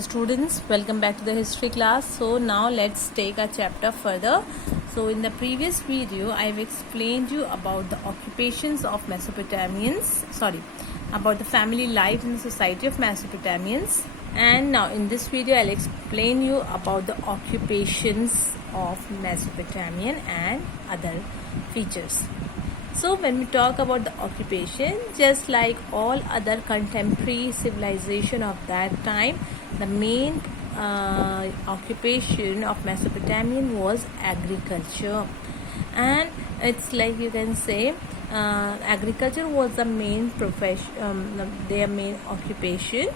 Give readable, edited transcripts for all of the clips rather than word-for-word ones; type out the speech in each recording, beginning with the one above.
Students, welcome back to the history class. So now let's take a chapter further. So in the previous video I've explained you about the occupations of about the family life in the society of Mesopotamians, and now in this video I'll explain you about the occupations of Mesopotamian and other features. So when we talk about the occupation, just like all other contemporary civilization of that time, the main occupation of Mesopotamian was agriculture, and it's like you can say agriculture was the main profession, their main occupation.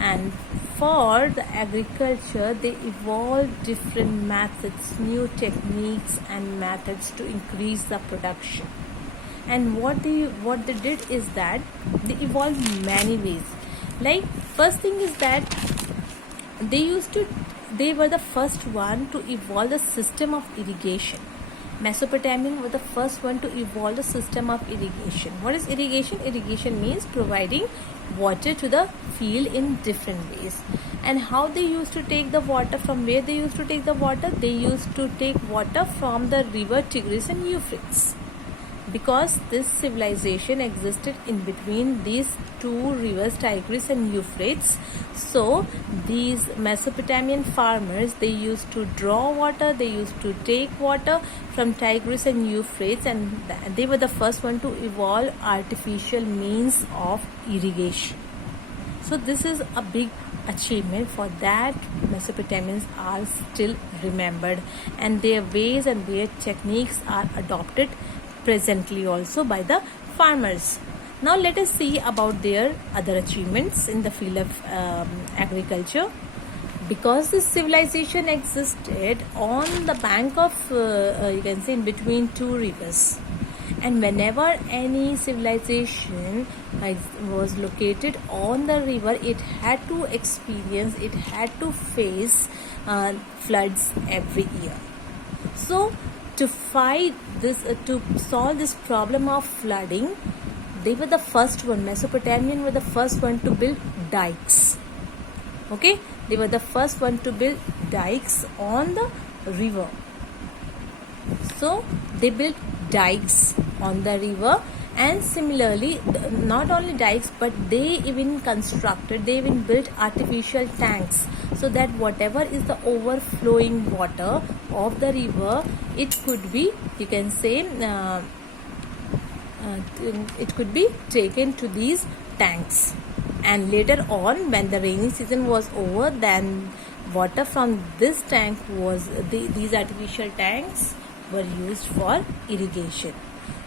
And for the agriculture they evolved different methods, new techniques and methods to increase the production. And what they did is that they evolved many ways. Like first thing is that they were the first one to evolve the system of irrigation. Mesopotamians were the first one to evolve the system of irrigation. What is irrigation? Irrigation means providing water to the field in different ways. And how they used to take the water, from where they used to take the water? They used to take water from the river Tigris and Euphrates, because this civilization existed in between these two rivers, Tigris and Euphrates. So these Mesopotamian farmers, they used to draw water, they used to take water from Tigris and Euphrates, and they were the first one to evolve artificial means of irrigation. So this is a big achievement. For that Mesopotamians are still remembered, and their ways and their techniques are adopted presently also by the farmers. Now let us see about their other achievements in the field of agriculture. Because this civilization existed on the bank of you can say in between two rivers, and whenever any civilization was located on the river, it had to face floods every year. So to fight this, to solve this problem of flooding, they were the first one. Mesopotamians were the first one to build dikes. Okay, they were the first one to build dikes on the river. So they built dikes on the river, and similarly, not only dikes, but they even built artificial tanks, so that whatever is the overflowing water of the river, it could be, you can say, it could be taken to these tanks. And later on, when the rainy season was over, then water from this tank these artificial tanks were used for irrigation.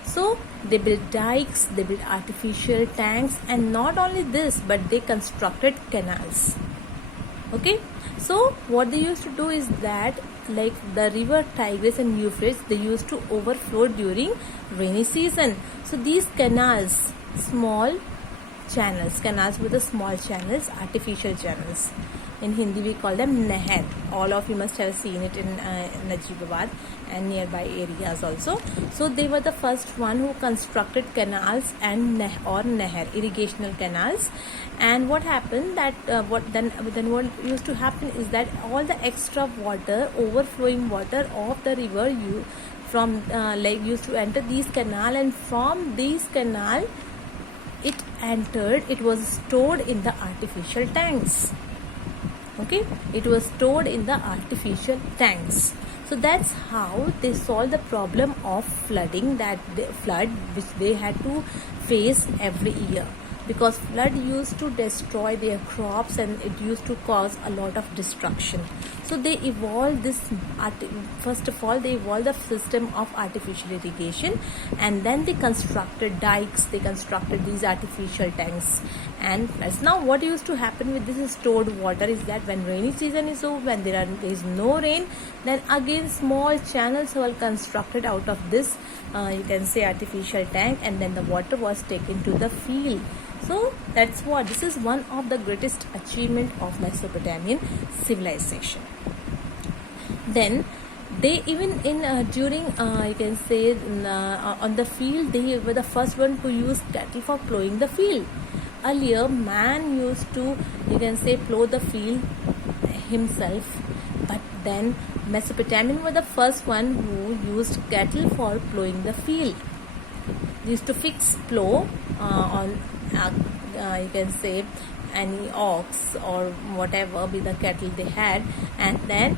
So they built dikes, they built artificial tanks, and not only this, but they constructed canals. Okay, so what they used to do is that, like the river Tigris and Euphrates, they used to overflow during rainy season. So these canals, small canals with the small channels, artificial channels. In Hindi we call them Nehar. All of you must have seen it in Najibabad and nearby areas also. So they were the first one who constructed canals and Nehar, irrigational canals. And what happened that what used to happen is that all the extra water, overflowing water of the river, used to enter these canal, and from these canal it was stored in the artificial tanks. Okay, it was stored in the artificial tanks. So that's how they solved the problem of flooding, which they had to face every year, because flood used to destroy their crops and it used to cause a lot of destruction. So they evolved this, first of all they evolved the system of artificial irrigation, and then they constructed dikes, they constructed these artificial tanks. And now what used to happen with this stored water is that when rainy season is over, when there is no rain, then again small channels were constructed out of this you can say artificial tank, and then the water was taken to the field. So this is one of the greatest achievement of Mesopotamian civilization. Then they even during you can say on the field, they were the first one to use cattle for plowing the field. Earlier, man used to, you can say, plow the field himself. But then Mesopotamians were the first one who used cattle for plowing the field. They used to fix plow on you can say any ox or whatever be the cattle they had, and then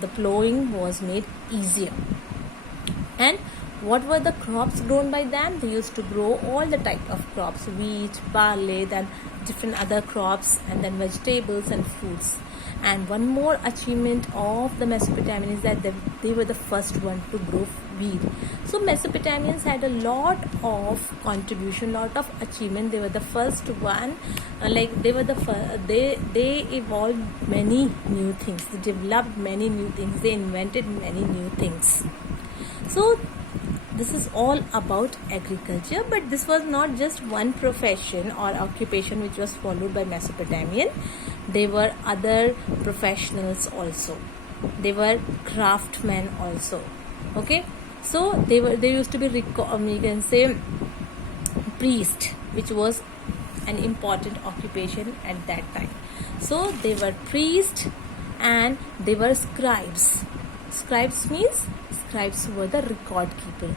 the plowing was made easier. And what were the crops grown by them? They used to grow all the type of crops: wheat, barley, then different other crops, and then vegetables and fruits. And one more achievement of the Mesopotamians is that they were the first one to grow wheat. So Mesopotamians had a lot of contribution, lot of achievement. They were the first one, they were the first. They evolved many new things. They developed many new things. They invented many new things. So this is all about agriculture, but this was not just one profession or occupation which was followed by Mesopotamian. There were other professionals also. They were craftsmen also. Okay, so they used to be you can say priest, which was an important occupation at that time. So they were priests and they were scribes. Scribes were the record keeper.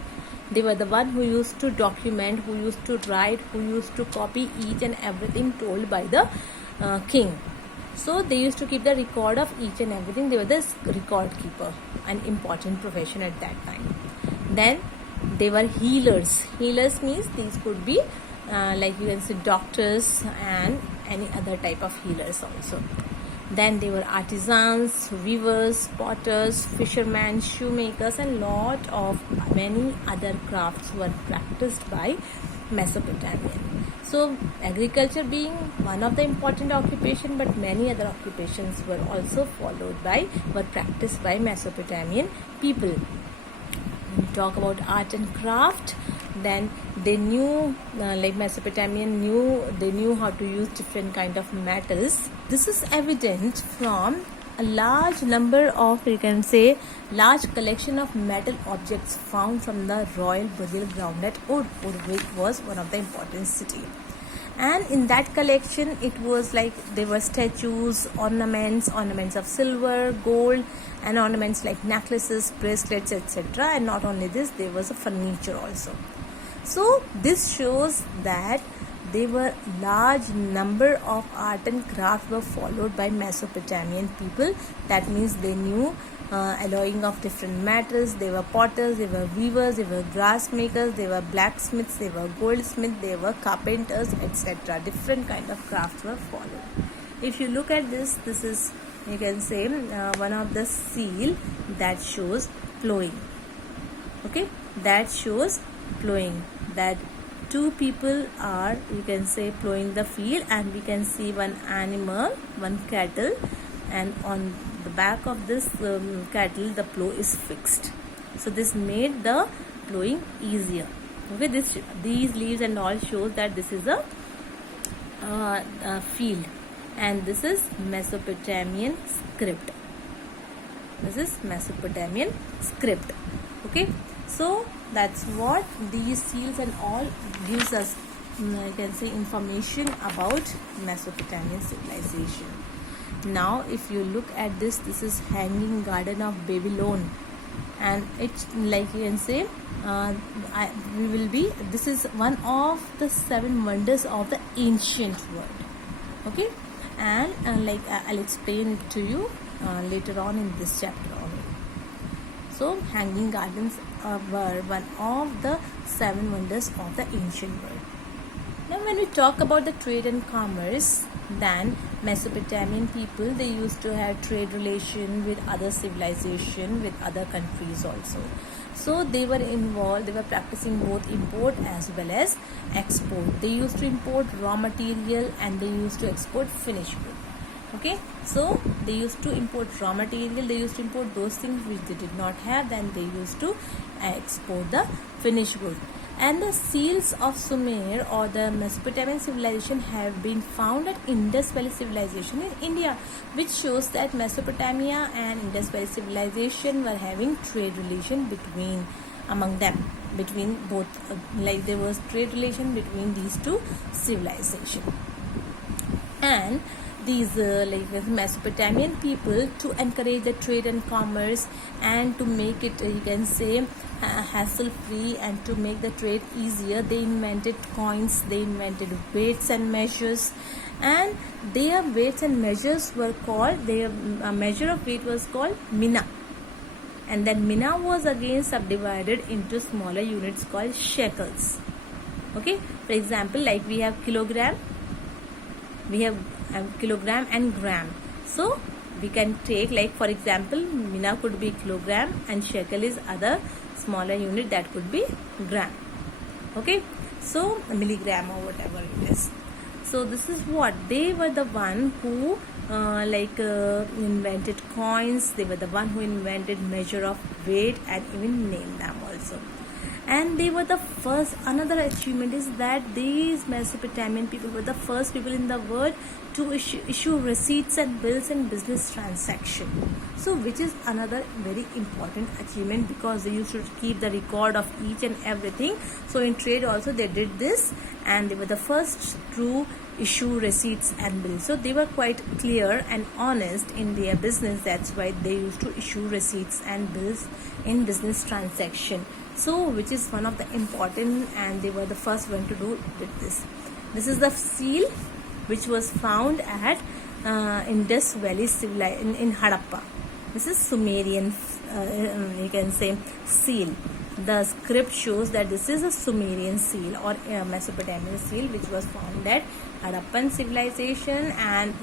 They were the one who used to document, who used to write, who used to copy each and everything told by the king. So they used to keep the record of each and everything. They were the record keeper, an important profession at that time. Then they were healers. Healers means these could be like you can say doctors and any other type of healers also. Then they were artisans, weavers, potters, fishermen, shoemakers, and many other crafts were practiced by Mesopotamian. So agriculture being one of the important occupation, but many other occupations were also practiced by Mesopotamian people. When we talk about art and craft, then they knew Mesopotamian knew how to use different kind of metals. This is evident from a large number of, you can say, large collection of metal objects found from the royal burial ground at Ur, which was one of the important city. And in that collection, it was like there were statues, ornaments of silver, gold, and ornaments like necklaces, bracelets, etc. And not only this, there was a furniture also. So this shows that there were large number of art and craft were followed by Mesopotamian people. That means they knew alloying of different metals. They were potters, they were weavers, they were glass makers, they were blacksmiths, they were goldsmiths, they were carpenters, etc. Different kind of crafts were followed. If you look at this is, you can say, one of the seal that shows plowing. Okay, that shows plowing, that two people are, you can say, plowing the field, and we can see one animal, one cattle, and on the back of this cattle the plow is fixed. So this made the plowing easier. Okay, these leaves and all shows that this is a field, and this is Mesopotamian script. This is Mesopotamian script. Okay, so that's what these seals and all gives us, you can say, information about Mesopotamian civilization. Now if you look at this is Hanging Garden of Babylon, and it's like you can say this is one of the 7 wonders of the ancient world. Okay, and I'll explain it to you later on in this chapter only. So Hanging Gardens were one of the 7 wonders of the ancient world. Now when we talk about the trade and commerce, then Mesopotamian people, they used to have trade relation with other civilization, with other countries also. So they were involved, they were practicing both import as well as export. They used to import raw material and they used to export finished goods. Okay, so they used to import raw material, they used to import those things which they did not have, then they used to export the finished good. And the seals of Sumer or the Mesopotamian civilization have been found at Indus Valley civilization in India, which shows that Mesopotamia and Indus Valley civilization were having trade relation among them, between both, there was trade relation between these two civilizations. And these Mesopotamian people, to encourage the trade and commerce and to make it you can say hassle free and to make the trade easier, they invented coins, they invented weights and measures, and their weights and measures were called, their measure of weight was called mina, and then mina was again subdivided into smaller units called shekels. Okay, for example, like we have kilogram, we have kilogram and gram. So we can take, like for example, mina could be kilogram and shekel is other smaller unit, that could be gram. Okay, so milligram or whatever it is. So this is what they were, the one who invented coins, they were the one who invented measure of weight and even named them also. And they were the first, another achievement is that these Mesopotamian people were the first people in the world to issue receipts and bills in business transaction. So which is another very important achievement, because they used to keep the record of each and everything. So in trade also they did this, and they were the first to issue receipts and bills. So they were quite clear and honest in their business. That's why they used to issue receipts and bills in business transaction. So which is one of the important, and they were the first one to do this. This is the seal which was found at Indus Valley civilization in Harappa. This is Sumerian you can say seal. The script shows that this is a Sumerian seal or Mesopotamian seal which was found at Harappan civilization, and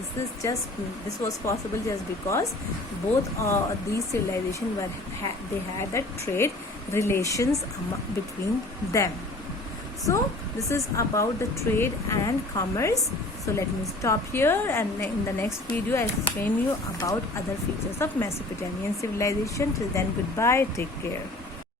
this was possible just because both these civilizations they had the trade relations between them. So this is about the trade and commerce. So let me stop here, and in the next video I explain you about other features of Mesopotamian civilization. Till then, goodbye, take care.